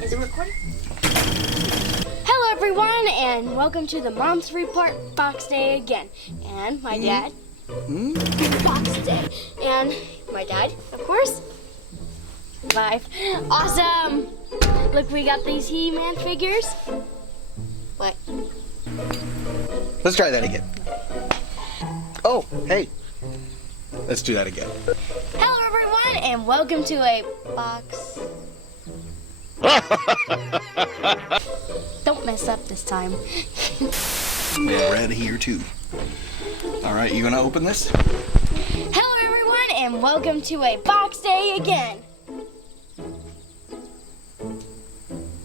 Is it recording? Hello everyone, and welcome to the Mom's Report Box Day again. And my dad. Box Day. And my dad, of course. 5. Awesome! Look, we got these He-Man figures. What? Let's try that again. Oh, hey. Let's do that again. Hello everyone, and welcome to a box. Don't mess up this time. We're red here too. All right, you gonna open this? Hello everyone, and welcome to a box day again.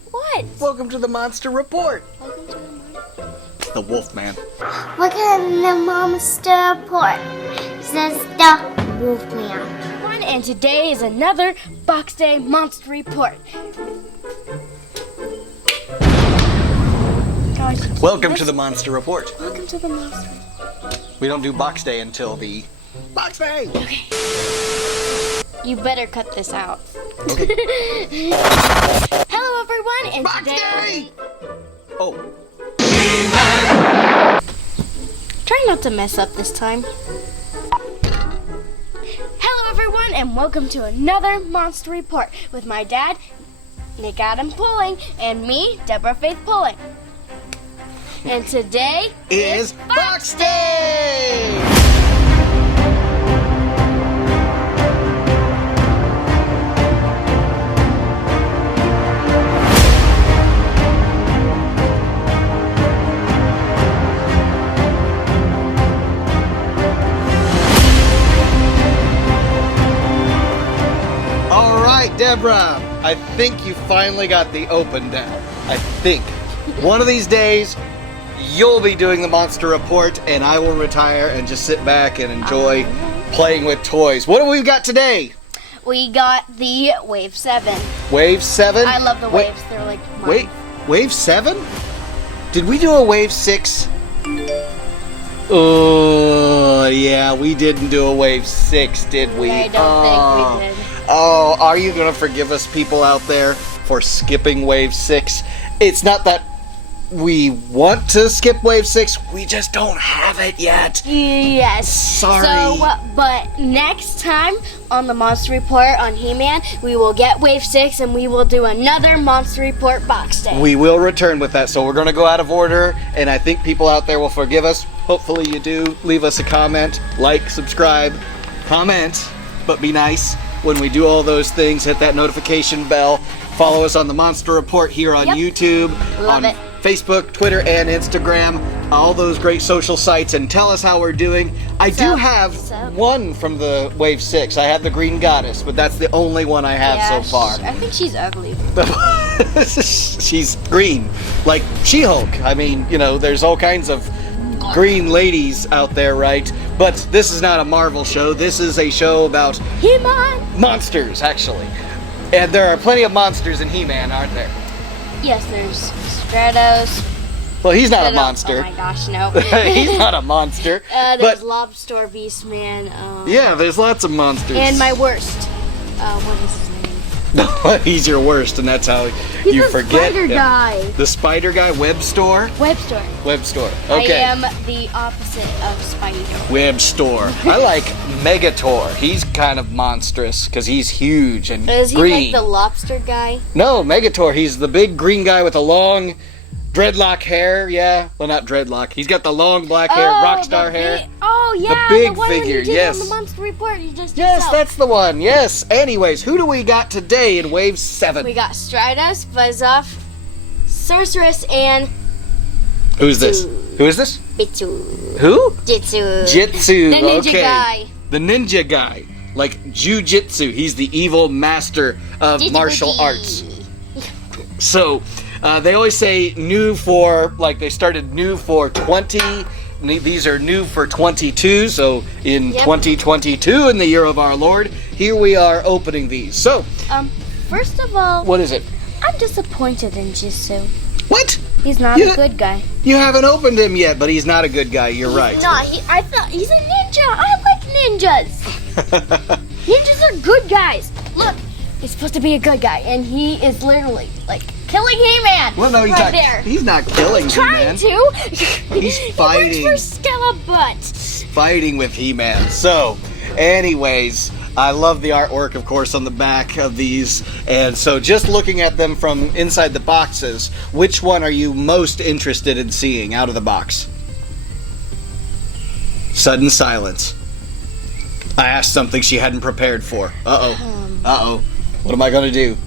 What? Welcome to the Monster Report. Welcome to the It's the Wolfman. Look at the Monster Report. Says the Wolfman. Everyone, and today is another Box Day Monster Report. Gosh, Welcome to the Monster Report. Welcome to the Monster Report. We don't do Box Day until the Box Day. Okay. You better cut this out. Okay. Hello everyone, and Box today... Day! Oh. Try not to mess up this time. Hello everyone, and welcome to another Monster Report with my dad, Nick Adam pulling, and me, Deborah Faith pulling. And today Is Box Day! All right, Deborah, I think you finally got the open down. I think. One of these days, you'll be doing the Monster Report, and I will retire and just sit back and enjoy playing with toys. What do we got today? we got the Wave 7. Wave 7? I love the waves. They're like mine. Wait, Wave 7? Did we do a Wave 6? Oh, yeah, we didn't do a Wave 6, did we? I don't think we did. Oh, are you going to forgive us, people out there, for skipping Wave 6? It's not that we want to skip Wave 6, we just don't have it yet. Yes. Sorry. So, but next time on the Monster Report on He-Man, we will get Wave 6 and we will do another Monster Report Box Day. We will return with that, so we're going to go out of order, and I think people out there will forgive us. Hopefully you do. Leave us a comment, like, subscribe, comment, but be nice. When we do all those things, hit that notification bell. Follow us on the Monster Report here on YouTube, Love on it. Facebook, Twitter, and Instagram. All those great social sites, and tell us how we're doing. I do have one from the Wave 6. I have the Green Goddess, but that's the only one I have so far. I think she's ugly. She's green, like She-Hulk. I mean, you know, there's all kinds of green ladies out there, right? But this is not a Marvel show. This is a show about He-Man! monsters, actually. And there are plenty of monsters in He-Man, aren't there? Yes, there's Stratos. Well, he's not a Oh monster. my gosh, no. He's not a monster. There's but Lobster Beastman. yeah, there's lots of monsters. And my worst. What is his name? He's your worst, and that's how He's you the forget spider him. guy. The spider guy, Web Store? Web Store. Web Store. Okay. I am the opposite of Spider. Web Store. I like Megator. He's kind of monstrous because he's huge and Is he green. like the lobster guy? No, Megator. He's the big green guy with the long dreadlock hair. Yeah, well, not dreadlock. He's got the long black hair, rock star hair. Yeah, big one figure, you did yes. on the Monster Report. You just Yes, yourself. that's the one. Yes. Anyways, who do we got today in Wave 7? We got Stratos, Buzzoff, Sorceress, and Who's this? Who is this? Bitsu. Who? Jitsu. Jitsu. The ninja okay. guy. The ninja guy. Like Jiu-Jitsu. He's the evil master of martial arts. So, they always say new for, like they started new for 20. These are new for 22. So, in 2022, in the year of our Lord, here we are opening these. So, First of all, what is it? I'm disappointed in Jitsu. What? He's not a good guy. You haven't opened him yet, but he's not a good guy. You're right. No, I thought he's a ninja. I like ninjas. Ninjas are good guys. Look, is supposed to be a good guy, and he is literally like killing He-Man. Well, no, he's not killing Trying He-Man. to. He's fighting. He works for Skelebutt. Fighting with He-Man. So, anyways, I love the artwork, of course, on the back of these. And so just looking at them from inside the boxes, which one are you most interested in seeing out of the box? Sudden silence. I asked something she hadn't prepared for. Uh-oh. Uh-oh. What am I going to do?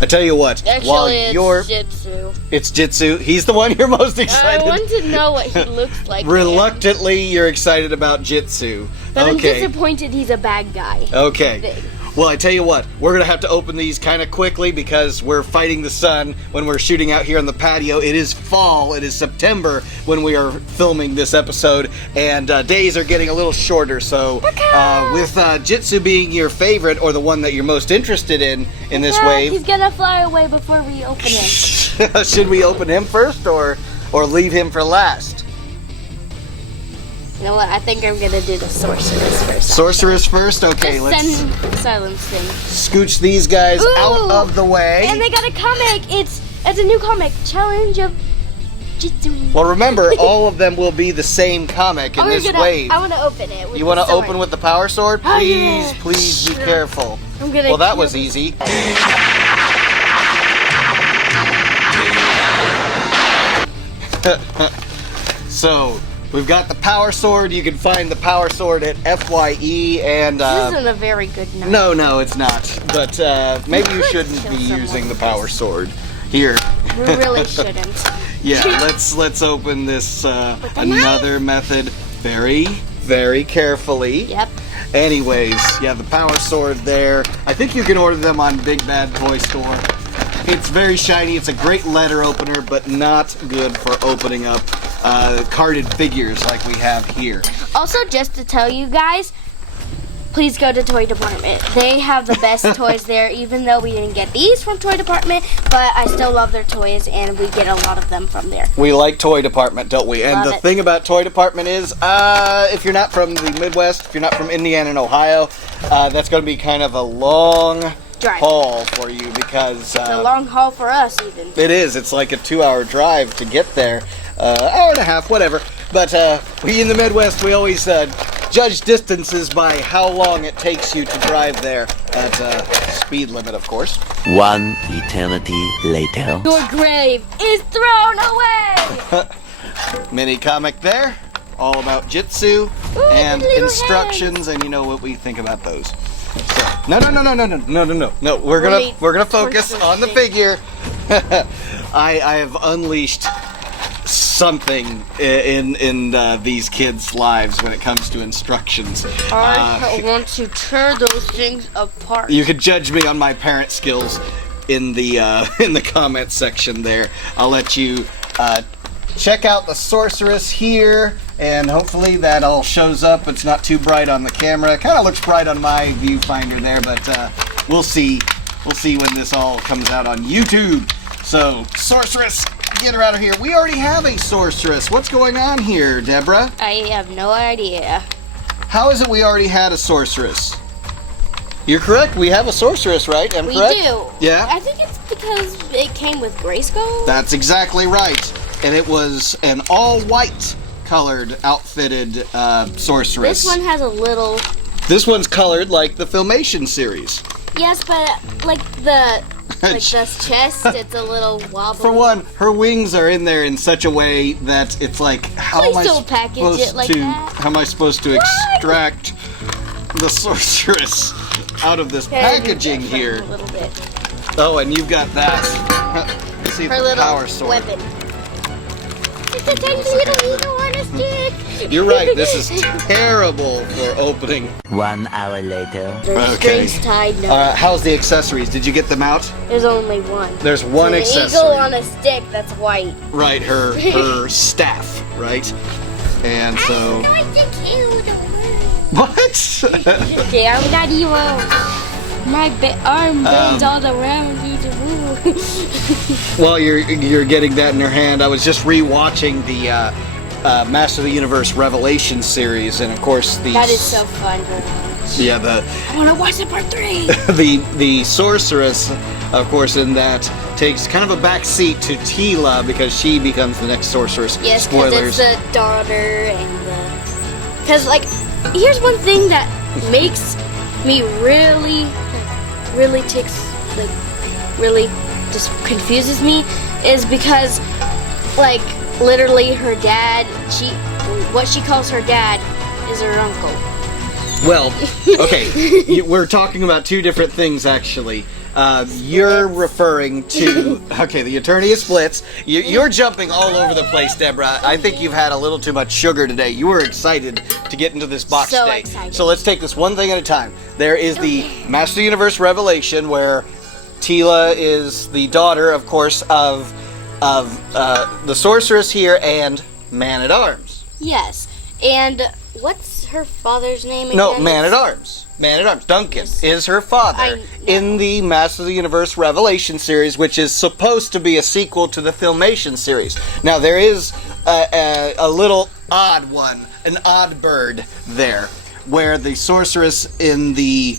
I tell you what. Actually, it's Jitsu. It's Jitsu. He's the one you're most excited. I want to know what he looks like. Reluctantly, you're excited about Jitsu. But okay. I'm disappointed he's a bad guy. Okay. Well, I tell you what, we're going to have to open these kind of quickly because we're fighting the sun when we're shooting out here on the patio. It is fall. It is September when we are filming this episode, and days are getting a little shorter. So with Jitsu being your favorite or the one that you're most interested in this wave. He's going to fly away before we open him. Should we open him first or leave him for last? You know what? I think I'm gonna do the sorceress first. Sorceress first? Okay, let's silence thing. Scooch these guys out of the way. And they got a comic. It's a new comic. Challenge of Jitsu. Well, remember, all of them will be the same comic in this wave. I want to open it. With you want to open with the power sword? Please, yeah. please be careful. I'm gonna. Well, that was easy. So. We've got the power sword. You can find the power sword at FYE and... this isn't a very good knife. No, it's not. But maybe you shouldn't be using the power sword. Here. We really shouldn't. Yeah, let's open this another method very, very carefully. Yep. Anyways, yeah, the power sword there. I think you can order them on Big Bad Toy Store. It's very shiny. It's a great letter opener, but not good for opening up carded figures like we have here. Also, just to tell you guys, please go to Toy Department. They have the best toys there, even though we didn't get these from Toy Department, but I still love their toys, and we get a lot of them from there. We like Toy Department, don't we? And the thing about Toy Department is, if you're not from the Midwest, if you're not from Indiana and Ohio, that's going to be kind of a long... haul for you because it's a long haul for us even. It is. It's like a 2-hour drive to get there. Hour and a half, whatever. But we in the Midwest, we always judge distances by how long it takes you to drive there at speed limit, of course. One eternity later. Your grave is thrown away! Mini comic there, all about Jitsu and instructions, and you know what we think about those. So, no. We're gonna focus on the figure. I have unleashed something in these kids' lives when it comes to instructions. I want to tear those things apart. You could judge me on my parent skills in the comments section there. I'll let you check out the sorceress here, and hopefully that all shows up. It's not too bright on the camera. It kind of looks bright on my viewfinder there, but we'll see. We'll see when this all comes out on YouTube. So, sorceress, get her out of here. We already have a sorceress. What's going on here, Deborah? I have no idea. How is it we already had a sorceress? You're correct. We have a sorceress, right? Am I correct? We do. Yeah? I think it's because it came with Grayskull. That's exactly right. And it was an all-white colored, outfitted sorceress. This one has a little... This one's colored like the Filmation series. Yes, but like this chest, it's a little wobbly. For one, her wings are in there in such a way that it's like, how am I supposed to extract the sorceress out of this packaging here? A little bit. Oh, and you've got that. Let's see if her the little power sword. Weapon. It's a tiny little eagle on a stick. You're right. This is terrible for opening. 1 hour later. There's strings tied now. How's the accessories? Did you get them out? There's only one. There's one an accessory. Eagle on a stick that's white. Right, her staff, right? And so. I like to kill the What? Okay, I'm not evil. My arm bends all around you. While you're getting that in your hand, I was just rewatching the Master of the Universe Revelation series, and of course these. That is so fun. Yeah, I want to watch the part 3. the sorceress, of course, in that takes kind of a back seat to Tila because she becomes the next sorceress. Yes, because it's the daughter and the... Because, like, here's one thing that makes me really just confuses me is because, like, literally her dad, what she calls her dad is her uncle. Well, okay, we're talking about two different things, actually. You're referring to, okay, the Eternity of Splits. You're jumping all over the place, Deborah. I think you've had a little too much sugar today. You were excited to get into this box today. Excited. So let's take this one thing at a time. There is the Master of the Universe Revelation, where Tila is the daughter, of course, of the sorceress here and Man-at-Arms. Yes, and what's her father's name again? No, Man-at-Arms. Man-at-Arms. Duncan is her father in the Master of the Universe Revelation series, which is supposed to be a sequel to the Filmation series. Now, there is a little odd one, an odd bird there, where the sorceress in the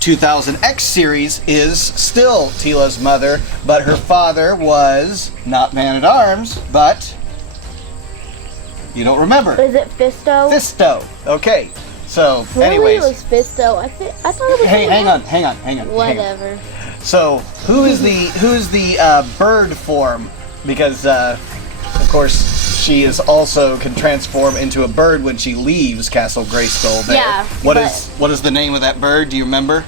2000X series is still Tila's mother, but her father was not Man-at-Arms, but... You don't remember. Is it Fisto? Fisto. Okay. So, Really, anyways. it was Fisto. I thought it was. Hey, hang on. Whatever. So, who's the bird form? Because of course she is also can transform into a bird when she leaves Castle Grayskull. There. Yeah. What is the name of that bird? Do you remember?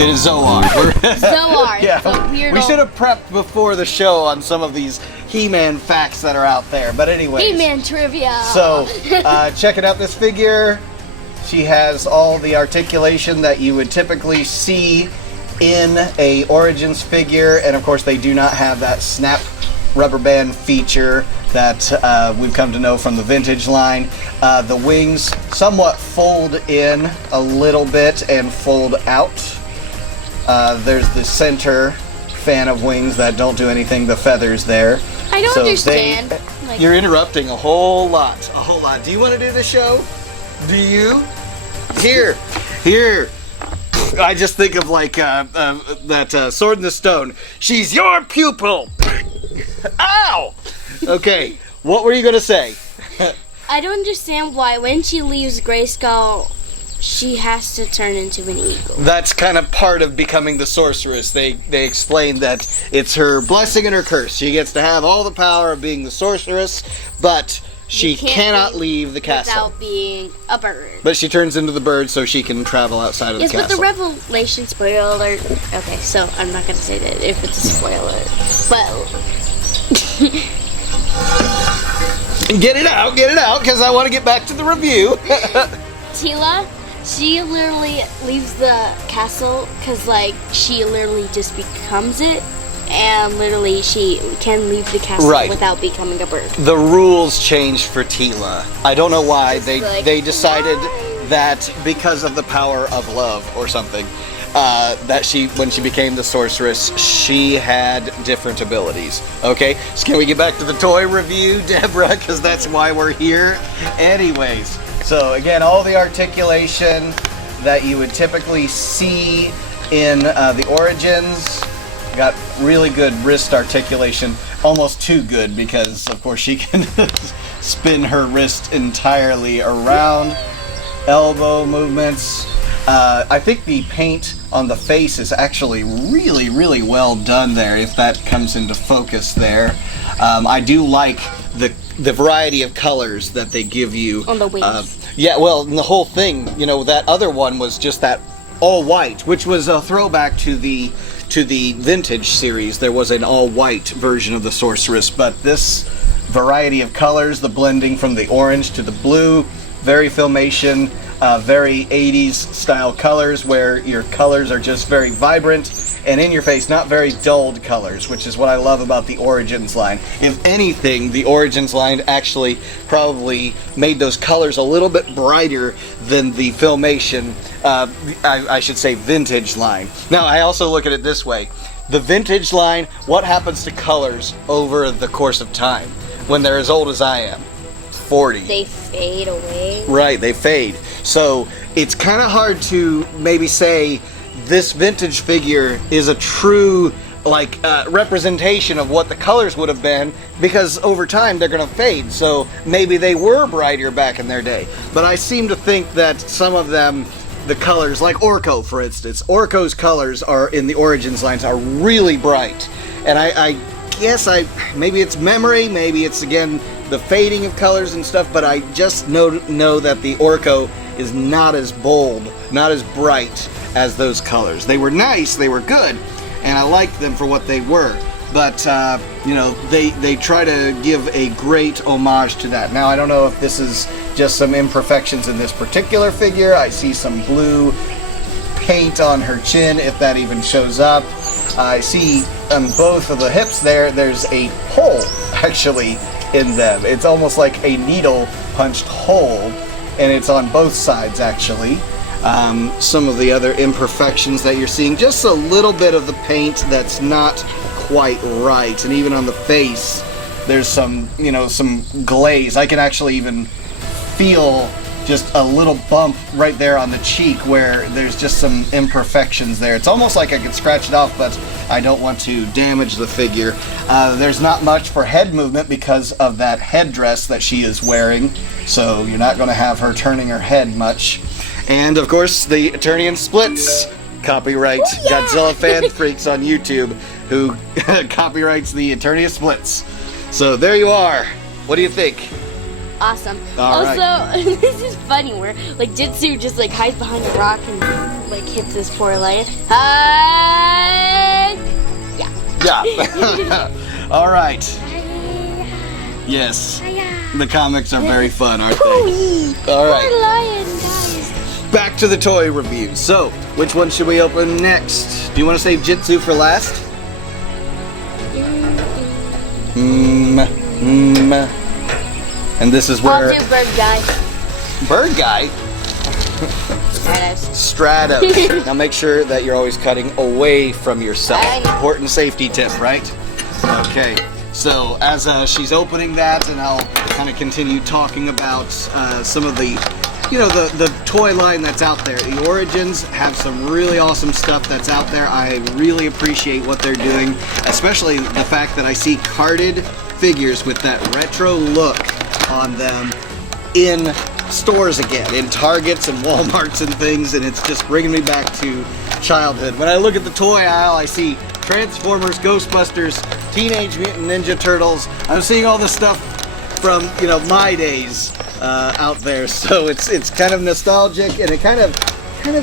It is Zoar. Zoar. Yeah. We should have prepped before the show on some of these He-Man facts that are out there. But anyway. He-Man trivia. So, checking out this figure. She has all the articulation that you would typically see in a Origins figure. And of course, they do not have that snap rubber band feature that we've come to know from the vintage line. The wings somewhat fold in a little bit and fold out. There's the center fan of wings that don't do anything, the feathers there. I don't understand. You're interrupting a whole lot. Do you want to do the show? Do you? Here. I just think of like that Sword in the Stone. She's your pupil. Ow! Okay, what were you going to say? I don't understand why when she leaves Grayskull, she has to turn into an eagle. That's kind of part of becoming the sorceress. They explain that it's her blessing and her curse. She gets to have all the power of being the sorceress, but she cannot leave the castle without being a bird. But she turns into the bird so she can travel outside of the castle. Yes, but the Revelation spoiler alert. Okay, so I'm not going to say that if it's a spoiler. But get it out, because I want to get back to the review. Tila, she literally leaves the castle because, like, she literally just becomes it. And literally, she can leave the castle without becoming a bird. The rules changed for Tila. I don't know why. They decided that because of the power of love or something, that when she became the sorceress, she had different abilities. Okay, so can we get back to the toy review, Deborah? Because that's why we're here. Anyways, so again, all the articulation that you would typically see in the Origins. Got really good wrist articulation, almost too good because, of course, she can spin her wrist entirely around. Elbow movements. I think the paint on the face is actually really, really well done there, if that comes into focus there. I do like the variety of colors that they give you. On the wings. Yeah, well, the whole thing, that other one was just that all white, which was a throwback to the vintage series. There was an all-white version of the sorceress, but this variety of colors, the blending from the orange to the blue, very Filmation, very 80s style colors where your colors are just very vibrant and in your face, not very dulled colors, which is what I love about the Origins line. If anything, the Origins line actually probably made those colors a little bit brighter than the Filmation, I should say vintage line. Now, I also look at it this way. The vintage line, what happens to colors over the course of time when they're as old as I am? 40. They fade away. Right, they fade. So it's kind of hard to maybe say this vintage figure is a true representation of what the colors would have been, because over time they're going to fade. So maybe they were brighter back in their day. But I seem to think that some of them, the colors, like Orko for instance, Orko's colors are in the Origins lines are really bright. And I guess maybe it's memory, maybe it's again the fading of colors and stuff, but I just know that the Orko is not as bold, not as bright as those colors. They were nice, they were good, and I liked them for what they were. But you know, they try to give a great homage to that. Now I don't know if this is just some imperfections in this particular figure. I see some blue paint on her chin, if that even shows up. I see on both of the hips there's a hole actually in them. It's almost like a needle punched hole, and it's on both sides actually. Some of the other imperfections that you're seeing, just a little bit of the paint that's not quite right, and even on the face there's some, you know, some glaze. I can actually even feel just a little bump right there on the cheek where there's just some imperfections there. It's almost like I could scratch it off, but I don't want to damage the figure. There's not much for head movement because of that headdress that she is wearing, so you're not going to have her turning her head much. And of course the Eternian Splits copyright. Oh, yeah. Godzilla Fan Freaks on YouTube who copyrights the Eternian Splits. So there you are. What do you think? Awesome. All also, right. this is funny where like Jitsu just like hides behind a rock and like hits this poor lion. Yeah. Yeah. All right. Yes. The comics are very fun, aren't they? All right. Poor lion, guys. Back to the toy review. So, which one should we open next? Do you want to save Jitsu for last? And this is where... I'll do bird guy. Bird guy? Stratos. Stratos. Now make sure that you're always cutting away from yourself. I know. Important safety tip, right? Okay. So as she's opening that, and I'll kind of continue talking about some of the, you know, the toy line that's out there. The Origins have some really awesome stuff that's out there. I really appreciate what they're doing, especially the fact that I see carded figures with that retro look on them in stores again, in Targets and Walmarts and things, and it's just bringing me back to childhood. When I look at the toy aisle, I see Transformers, Ghostbusters, Teenage Mutant Ninja Turtles. I'm seeing all the stuff from, you know, my days out there, so it's kind of nostalgic, and it kind of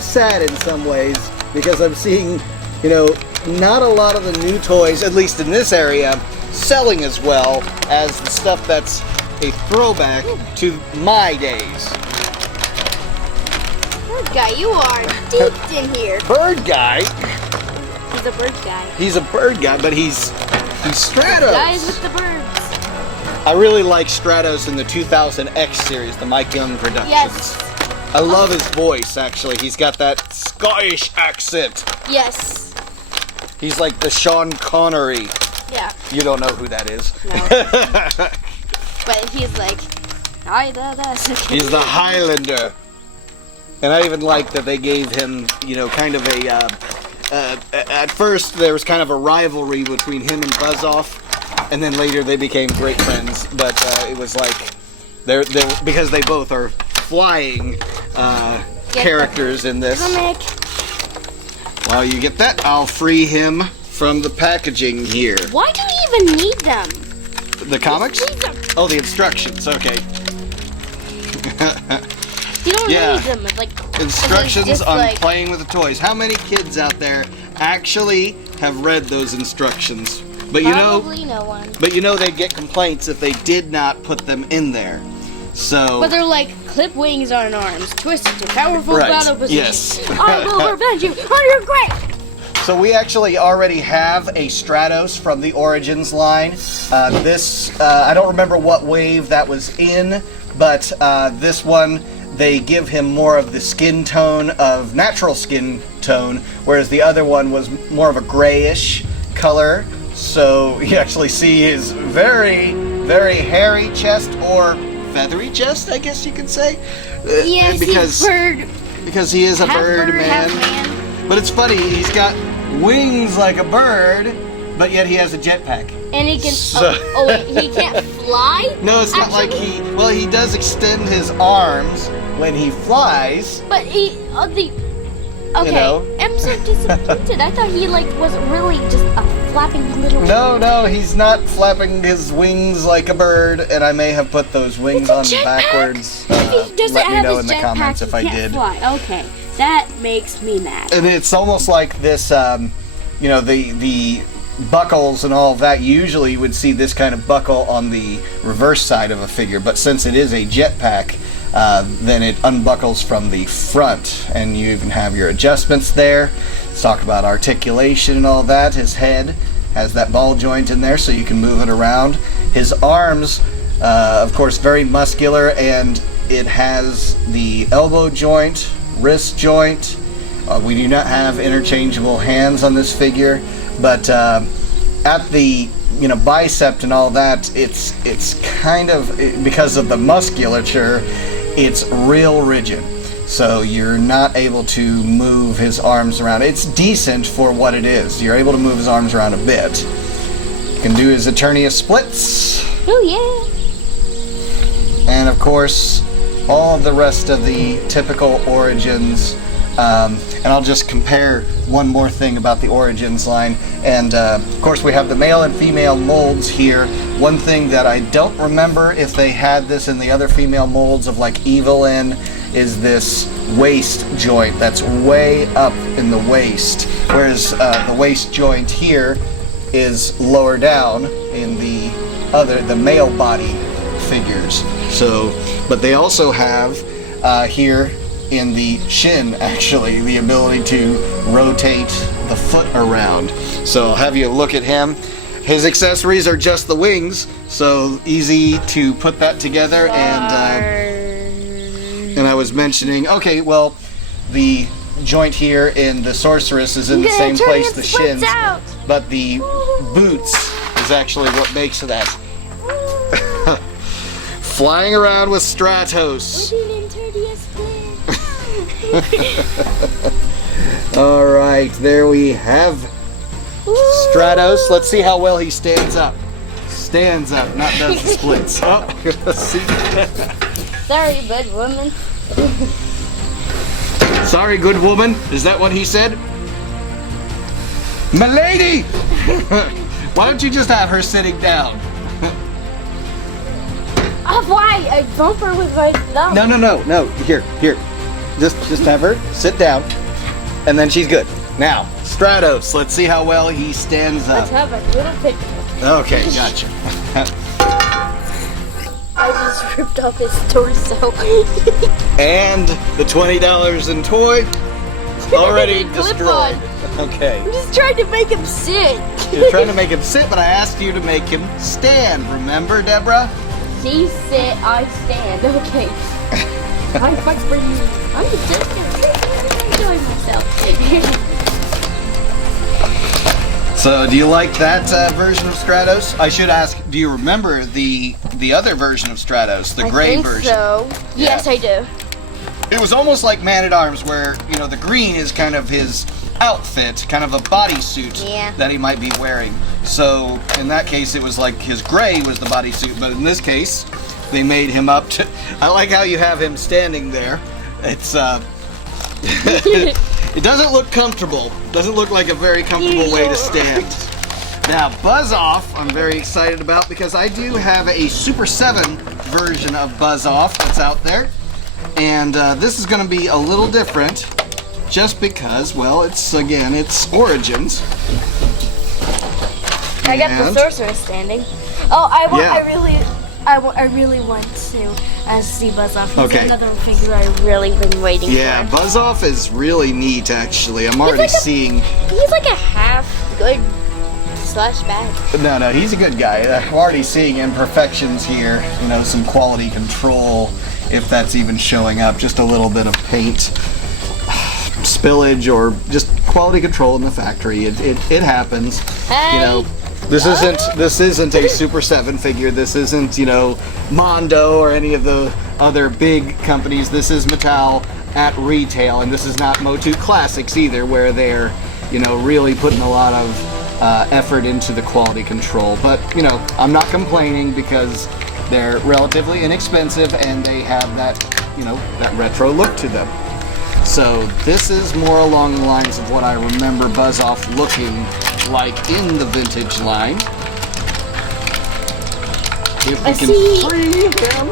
sad in some ways, because I'm seeing, you know, not a lot of the new toys, at least in this area, selling as well as the stuff that's a throwback to my days. Bird guy, you are deep in here. Bird guy? He's a bird guy. He's a bird guy, but he's Stratos. Guys with the birds. I really like Stratos in the 2000X series, the Mike Young Productions. Yes. I love his voice, actually. He's got that Scottish accent. Yes. He's like the Sean Connery. Yeah. You don't know who that is. No. But he's like, He's the Highlander. And I even like that they gave him, you know, kind of a, at first there was kind of a rivalry between him and Buzz-Off, and then later they became great friends, but it was like, they're because they both are flying characters in this. comic. While you get that, I'll free him from the packaging here. Why do we even need them? The comics? Just read them. Oh, the instructions, okay. You don't Yeah. need them. It's like Instructions just on like- playing with the toys. How many kids out there actually have read those instructions? But probably no one. but you know they'd get complaints if they did not put them in there. So But they're like, clip wings on arms, twist to powerful Right, battle position. yes. I will revenge you on your grave. So we actually already have a Stratos from the Origins line. This, I don't remember what wave that was in, but this one, they give him more of the skin tone of natural skin tone, whereas the other one was more of a grayish color. So you actually see his very, very hairy chest or feathery chest, I guess you could say. Yes, he's bird. Because he is a bird man. man. But it's funny, he's got wings like a bird, but yet he has a jetpack. And he can. So- wait, he can't fly? No, it's not like he. Well, he does extend his arms when he flies. But he. Okay, know? I'm so disappointed. I thought he was really just a flapping little. No, he's not flapping his wings like a bird, and I may have put those wings on jetpack. backwards. If he doesn't Let me have know his in the jetpack, comments if he I can't did. fly. Okay, that makes me mad. And it's almost like this, the buckles and all of that. Usually you would see this kind of buckle on the reverse side of a figure, but since it is a jetpack, then it unbuckles from the front, and you even have your adjustments there. Let's talk about articulation and all that. His head has that ball joint in there so you can move it around. His arms, of course, very muscular, and it has the elbow joint, wrist joint. We do not have interchangeable hands on this figure, but at the bicep and all that, it's kind of, because of the musculature, it's real rigid. So you're not able to move his arms around. It's decent for what it is. You're able to move his arms around a bit. You can do his Eternia splits. Oh yeah. And of course, all of the rest of the typical Origins. And I'll just compare one more thing about the Origins line. And of course, we have the male and female molds here. One thing that I don't remember if they had this in the other female molds of like Evelyn is this waist joint that's way up in the waist, whereas the waist joint here is lower down in the male body figures. So, but they also have here in the shin, actually, the ability to rotate the foot around. So I'll have you look at him. His accessories are just the wings, so easy to put that together. And I was mentioning, okay, well, the joint here in the sorceress is in the same place, the shins, but the boots is actually what makes that. Flying around with Stratos. All right, there we have Stratos. Let's see how well he stands up. Stands up, not does the splits. Oh, let's see. Sorry, good woman. Sorry, good woman. Is that what he said? Milady! Why don't you just have her sitting down? Why? I bump her with my thumb. No. Here. Just have her sit down, and then she's good. Now, Stratos, let's see how well he stands Let's up. have a little picture. Okay, gotcha. I just ripped off his torso. And the $20 in toy already Clip destroyed. on. Okay. I'm just trying to make him sit. You're trying to make him sit, but I asked you to make him stand. Remember, Deborah? She sit, I stand. Okay. I fight for you. I'm just enjoying myself. So, do you like that version of Stratos? I should ask, do you remember the other version of Stratos, the gray version? So. Yes, I do. It was almost like Man-at-Arms, where, the green is kind of his outfit, kind of a bodysuit that he might be wearing. So, in that case, it was like his gray was the bodysuit, but in this case, they made him up to... I like how you have him standing there. It's, it doesn't look comfortable. Doesn't look like a very comfortable way to stand. Now, Buzz Off, I'm very excited about because I do have a Super 7 version of Buzz Off that's out there. And this is going to be a little different just because, well, it's Origins. I got the sorceress standing. Oh, I really want to see Buzz Off. He's another figure I've really been waiting for. Yeah, Buzz Off is really neat, actually. I'm already seeing... He's like a half good / bad. No, he's a good guy. I'm already seeing imperfections here. Some quality control, if that's even showing up. Just a little bit of paint spillage or just quality control in the factory. It happens. Hey. This isn't a Super 7 figure. This isn't, Mondo or any of the other big companies. This is Mattel at retail, and this is not Motu Classics either, where they're, really putting a lot of effort into the quality control. But, I'm not complaining because they're relatively inexpensive and they have that, that retro look to them. So this is more along the lines of what I remember Buzz Off looking like in the vintage line. If we can free him,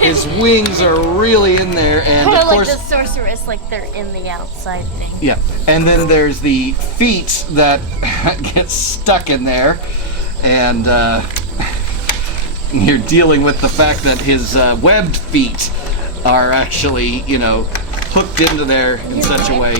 his wings are really in there, and Kind of of like course, the sorceress, like they're in the outside thing. yeah. And then there's the feet that get stuck in there, and you're dealing with the fact that his webbed feet are actually, hooked into there in such a way.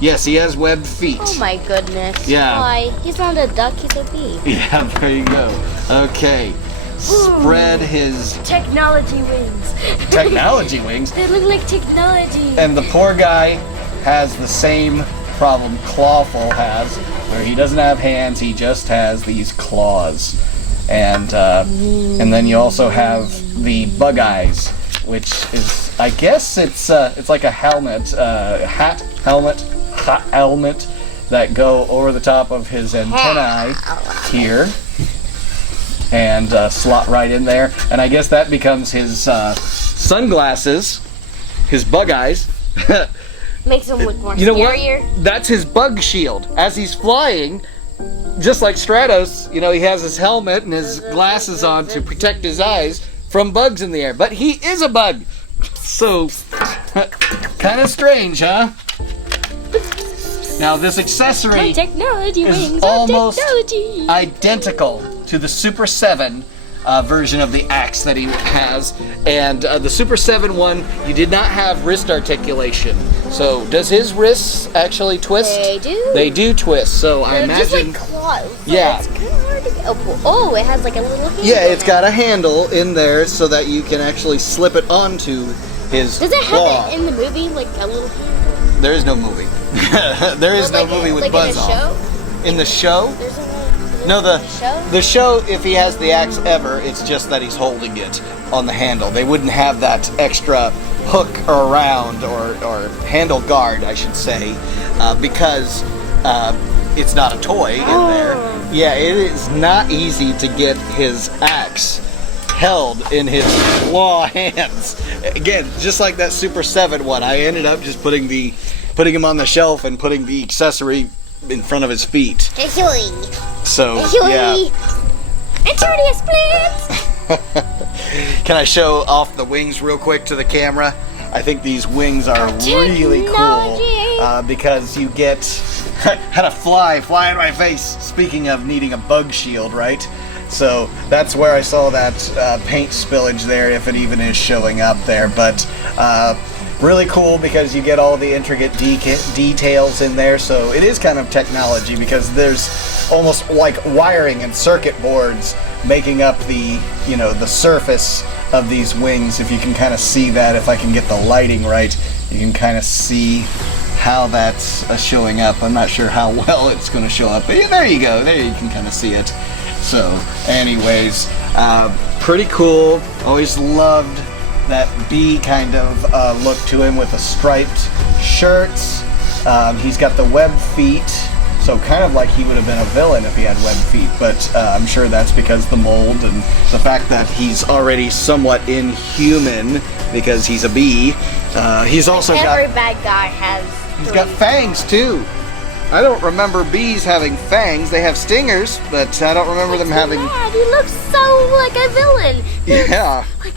Yes, he has webbed feet. Oh my goodness. Yeah. Why? He's not a duck, he's a bee. Yeah, there you go. Okay. Spread his Technology wings. technology wings. They look like technology. And the poor guy has the same problem Clawful has, where he doesn't have hands, he just has these claws. And then you also have the bug eyes, which is, I guess it's like a helmet, helmet that go over the top of his antennae here. And slot right in there, and I guess that becomes his sunglasses, his bug eyes. Makes him look more scarier. scarier. That's his bug shield. As he's flying, just like Stratos, he has his helmet and his glasses on to protect his eyes from bugs in the air. But he is a bug, so kind of strange, huh? Now this accessory Technology is wings. almost Technology. identical to the Super 7 version of the axe that he has, and the Super 7 one, you did not have wrist articulation. So does his wrists actually twist? They do. They do twist. So I They're imagine. just like claws. So Yeah. It's kind of hard to oh, it has like a little handle. Yeah, it's got a handle in there so that you can actually slip it onto his Does it claw. have it in the movie, like a little handle? There is no movie. There is no Like movie with like Buzz in a Off. show? In the show? There's a No, show? the show, if he has the axe ever, it's just that he's holding it on the handle. They wouldn't have that extra hook around, or handle guard, I should say, because it's not a toy in there. Yeah, it is not easy to get his axe held in his claw hands. Again, just like that Super 7 one, I ended up just putting him on the shelf and putting the accessory in front of his feet. So, yeah. It's already a split! Can I show off the wings real quick to the camera? I think these wings are really cool because you get had a fly in my face. Speaking of needing a bug shield, right? So that's where I saw that paint spillage there, if it even is showing up there. But really cool because you get all the intricate details in there. So it is kind of technology because there's almost like wiring and circuit boards making up the the surface of these wings. If you can kind of see that, if I can get the lighting right, you can kind of see how that's showing up. I'm not sure how well it's going to show up, but yeah, there you go. There you can kind of see it. So, anyways, pretty cool. Always loved that bee kind of look to him with the striped shirts. He's got the web feet, so kind of like he would have been a villain if he had web feet, but I'm sure that's because the mold and the fact that he's already somewhat inhuman because he's a bee. He's also Every got... bad guy has He's got fangs, too. I don't remember bees having fangs. They have stingers, but I don't remember them having... Bad. He looks so like a villain. Yeah. Like,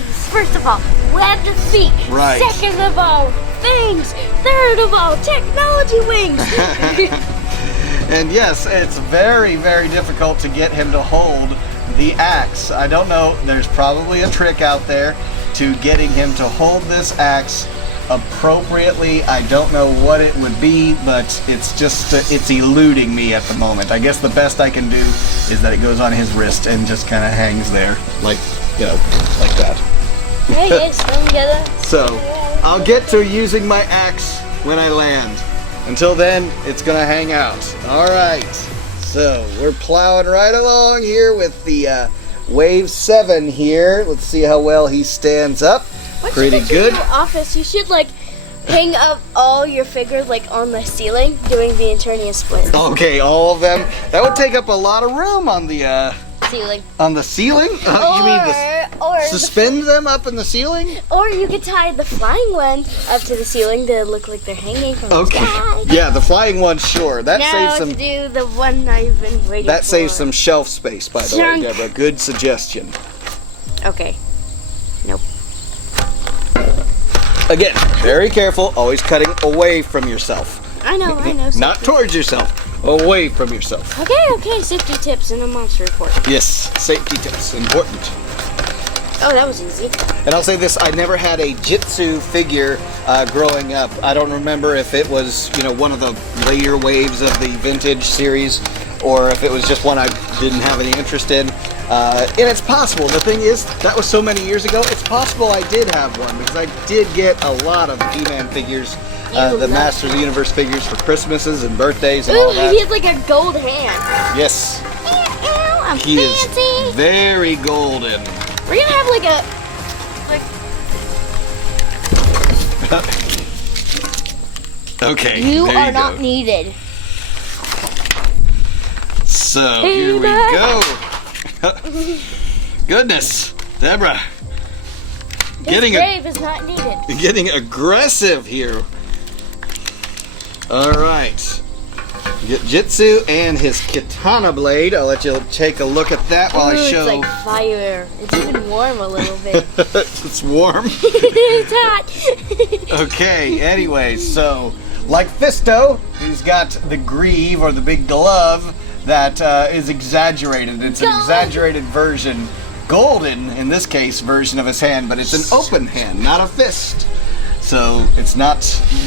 first of all, webbed feet. Right. Second of all, fangs. Third of all, technology wings. And yes, it's very, very difficult to get him to hold the axe. I don't know. There's probably a trick out there to getting him to hold this axe appropriately. I don't know what it would be, but it's just it's eluding me at the moment. I guess the best I can do is that it goes on his wrist and just kind of hangs there, like like that. Hey, it's from together. So I'll get to using my axe when I land. Until then, it's gonna hang out. All right. So we're plowing right along here with the Wave 7 here. Let's see how well he stands up. Pretty good. In your office, you should like hang up all your figures like on the ceiling, doing the Eternia split. Okay, all of them. That would take up a lot of room on the Ceiling. on the ceiling. You mean suspend them up in the ceiling? Or you could tie the flying ones up to the ceiling to look like they're hanging from the sky. Yeah, the flying one, sure. That saves some. To do the one I've been waiting for. That saves some shelf space, by the way, Deborah. Good suggestion. Okay. Nope. Again, very careful. Always cutting away from yourself. I know. Not towards yourself. Away from yourself. Okay. Safety tips in a monster report. Yes, safety tips. Important. Oh, that was easy. And I'll say this, I never had a Jitsu figure growing up. I don't remember if it was, one of the later waves of the vintage series, or if it was just one I didn't have any interest in. And it's possible. The thing is, that was so many years ago, it's possible I did have one, because I did get a lot of He-Man figures, the Master of the Universe figures for Christmases and birthdays and all that. He has like a gold hand. Yes. I'm He fancy. is very golden. We're gonna have like a Okay. You there are you not go. needed. So here we go. Goodness, Deborah. This grave is not needed. Getting aggressive here. All right. Get Jitsu and his katana blade. I'll let you take a look at that while I show. It's like fire. It's even warm a little bit. It's warm. It's hot. Okay, anyway, so like Fisto, he's got the greave or the big glove that is exaggerated. It's an exaggerated version, golden in this case, version of his hand, but it's an open hand, not a fist. So it's not,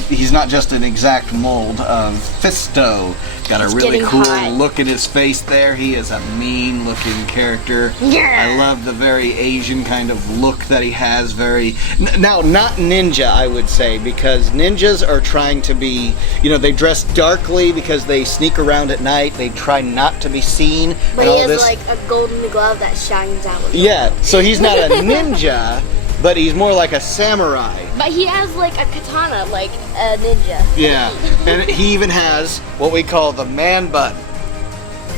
he's not just an exact mold of Fisto. Got a really cool look in his face there. He is a mean looking character. Yeah. I love the very Asian kind of look that he has. Very, now not ninja, I would say, because ninjas are trying to be, they dress darkly because they sneak around at night. They try not to be seen. But and all he has this. like a golden glove that shines out. Yeah, so he's not a ninja, but he's more like a samurai. But he has like a katana, like a ninja. Yeah, and he even has what we call the man bun.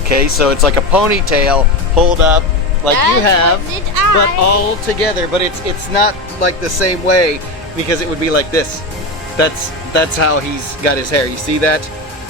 Okay, so it's like a ponytail pulled up like you have, but all together. But it's not like the same way, because it would be like this. That's how he's got his hair. You see that?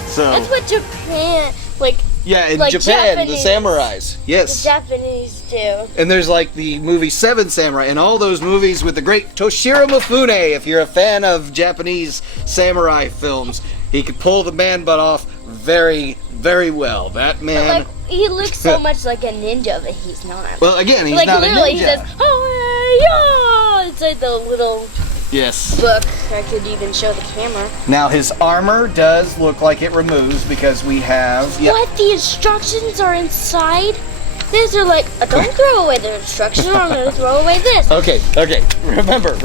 So that's what Japan like. Yeah, in like Japan, Japanese, the samurais. Yes. The Japanese do. And there's like the movie Seven Samurai and all those movies with the great Toshiro Mifune. If you're a fan of Japanese samurai films, he could pull the man butt off very, very well. That man. But like, he looks so much like a ninja, but he's not. Well, again, he's like, not a ninja. He says, "Oh yeah!" It's like the little book. I could even show the camera. Now his armor does look like it removes because we have. What? The instructions are inside? These are like, don't throw away the instructions. I'm gonna throw away this. Okay. Remember.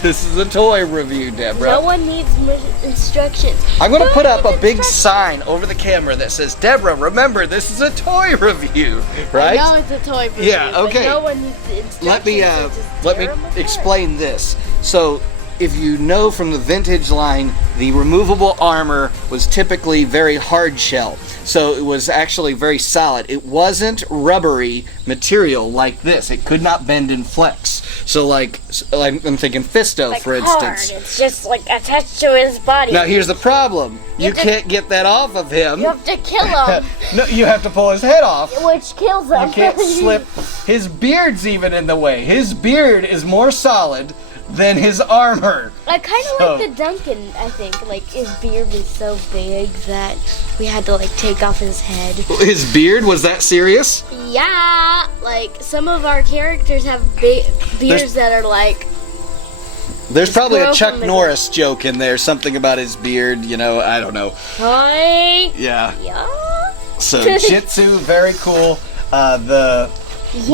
This is a toy review, Deborah. No one needs instructions. I'm gonna put up a big sign over the camera that says, "Deborah, remember, this is a toy review." Right? I know it's a toy review. Yeah. Okay. No one needs the instructions. Let me explain this. So, if you know from the vintage line, the removable armor was typically very hard shell. So it was actually very solid. It wasn't rubbery material like this. It could not bend and flex. So like, I'm thinking Fisto, like for hard. instance. It's just like attached to his body. Now here's the problem. You can't get that off of him. You have to kill him. No, you have to pull his head off. Which kills him. You can't slip. His beard's even in the way. His beard is more solid than his armor. I kind of like the Duncan, I think. Like, his beard was so big that we had to, like, take off his head. His beard? Was that serious? Yeah. Like, some of our characters have beards that are, like... There's probably a Chuck Norris joke in there. Something about his beard, I don't know. Hi. Yeah. Yeah. So, Jitsu, very cool. The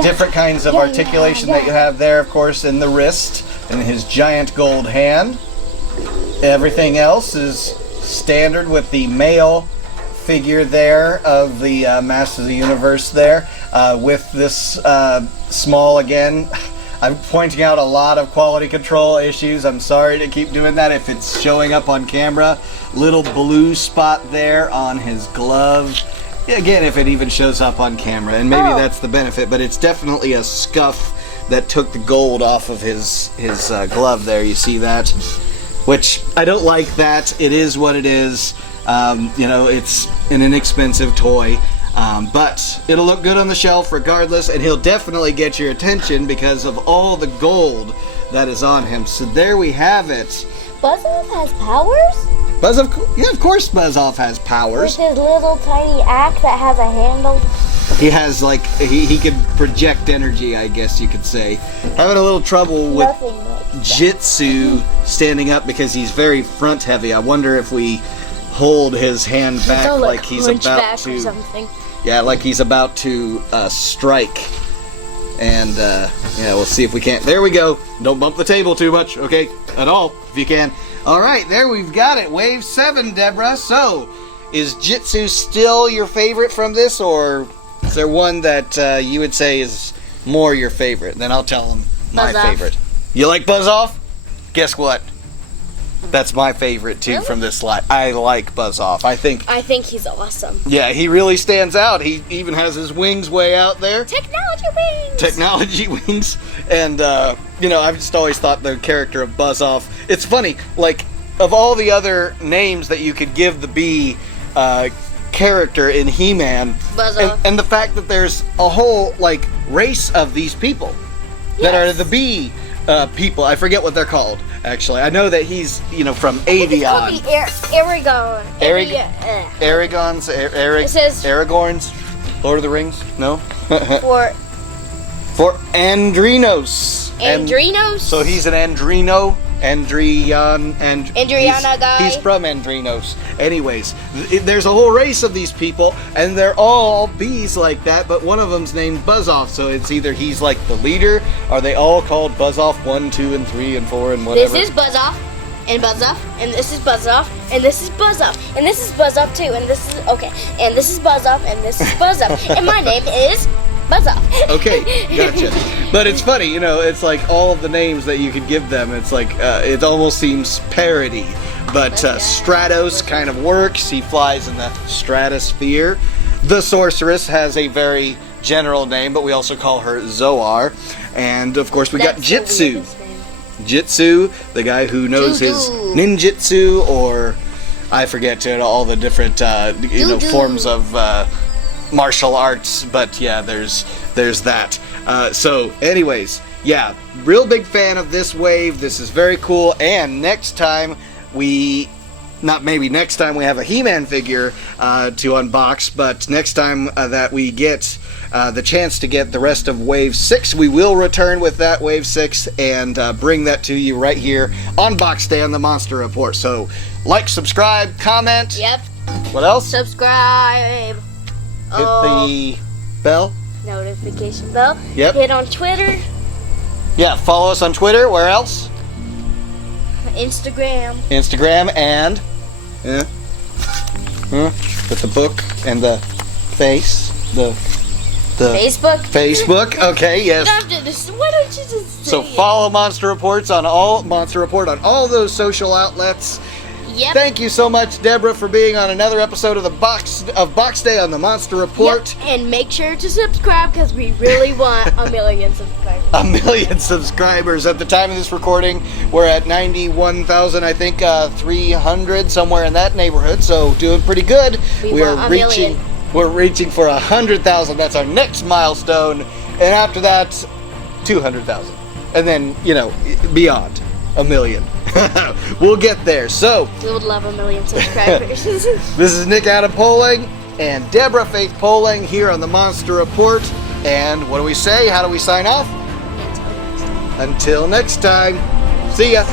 different kinds of articulation that you have there, of course, in the wrist. And his giant gold hand. Everything else is standard with the male figure there of the Masters of the Universe there with this small again. I'm pointing out a lot of quality control issues. I'm sorry to keep doing that if it's showing up on camera. Little blue spot there on his glove. Again, if it even shows up on camera, and maybe that's the benefit, but it's definitely a scuff that took the gold off of his glove there. You see that? Which, I don't like that. It is what it is. You know, it's an inexpensive toy. But it'll look good on the shelf regardless, and he'll definitely get your attention because of all the gold that is on him. So there we have it. Buzz-Off has powers? Yeah, of course Buzz-Off has powers. With his little tiny axe that has a handle? He has, like, he can project energy, I guess you could say. Having a little trouble with Jitsu standing up because he's very front heavy. I wonder if we hold his hand back like he's about to... or something. Yeah, like he's about to strike. And, yeah, we'll see if we can't. There we go. Don't bump the table too much, okay? At all, if you can. All right, there we've got it. Wave 7, Deborah. So, is Jitsu still your favorite from this, or is there one that you would say is more your favorite? Then I'll tell him my favorite. You like Buzz-Off? Guess what? That's my favorite too from this slide. I like Buzz-Off. I think he's awesome. Yeah, he really stands out. He even has his wings way out there. Technology wings. Technology wings. And you know, I've just always thought the character of Buzz-Off. It's funny, like of all the other names that you could give the bee character in He-Man, Buzz-Off. And the fact that there's a whole like race of these people that are the bee people. I forget what they're called. Actually, I know that he's, you know, from Avion. It's called the Aragons, It says Aragorns, Lord of the Rings. No. for Andrinos. Andrinos. So he's an Andrino. Andriana guy. He's from Andrinos. Anyways, there's a whole race of these people, and they're all bees like that, but one of them's named Buzz-Off, so it's either he's like the leader, or they all called Buzz-Off 1, 2, and 3, and 4, and whatever. This is Buzz-Off, and Buzz-Off, and this is Buzz-Off, and this is Buzz-Off, and this is Buzz-Off too, and this is, okay, and this is Buzz-Off, and this is Buzz-Off, and my name is Buzz-Off. Okay, gotcha. But it's funny, you know, it's like all of the names that you could give them, it's like, it almost seems parody. But Stratos kind of works. He flies in the stratosphere. The sorceress has a very general name, but we also call her Zoar. And, of course, we got Jitsu. Jitsu, the guy who knows his ninjutsu, or I forget all the different, you know, forms of... martial arts, but yeah, there's that. So anyways, yeah, real big fan of this wave. This is very cool, and next time next time we have a He-Man figure to unbox, but next time that we get the chance to get the rest of Wave 6, we will return with that Wave 6 and bring that to you right here on Box Day on the Monster Report. So like, subscribe, comment. Yep. What else? Subscribe. Hit the bell. Notification bell. Yep. Hit on Twitter. Yeah, follow us on Twitter. Where else? Instagram and with the book and the face, the Facebook. Okay, yes. Why don't you just say it? Follow Monster Report on all those social outlets. Yep. Thank you so much, Deborah, for being on another episode of Box Day on the Monster Report. Yep. And make sure to subscribe because we really want a million subscribers. A million subscribers. At the time of this recording, we're at 91,000, I think, 300, somewhere in that neighborhood. So doing pretty good. We're reaching for 100,000. That's our next milestone. And after that, 200,000. And then, you know, beyond a million. We'll get there. So we would love a million subscribers. This is Nick Adam Poling and Deborah Faith Poling here on the Monster Report. And what do we say? How do we sign off? Until next time. See ya.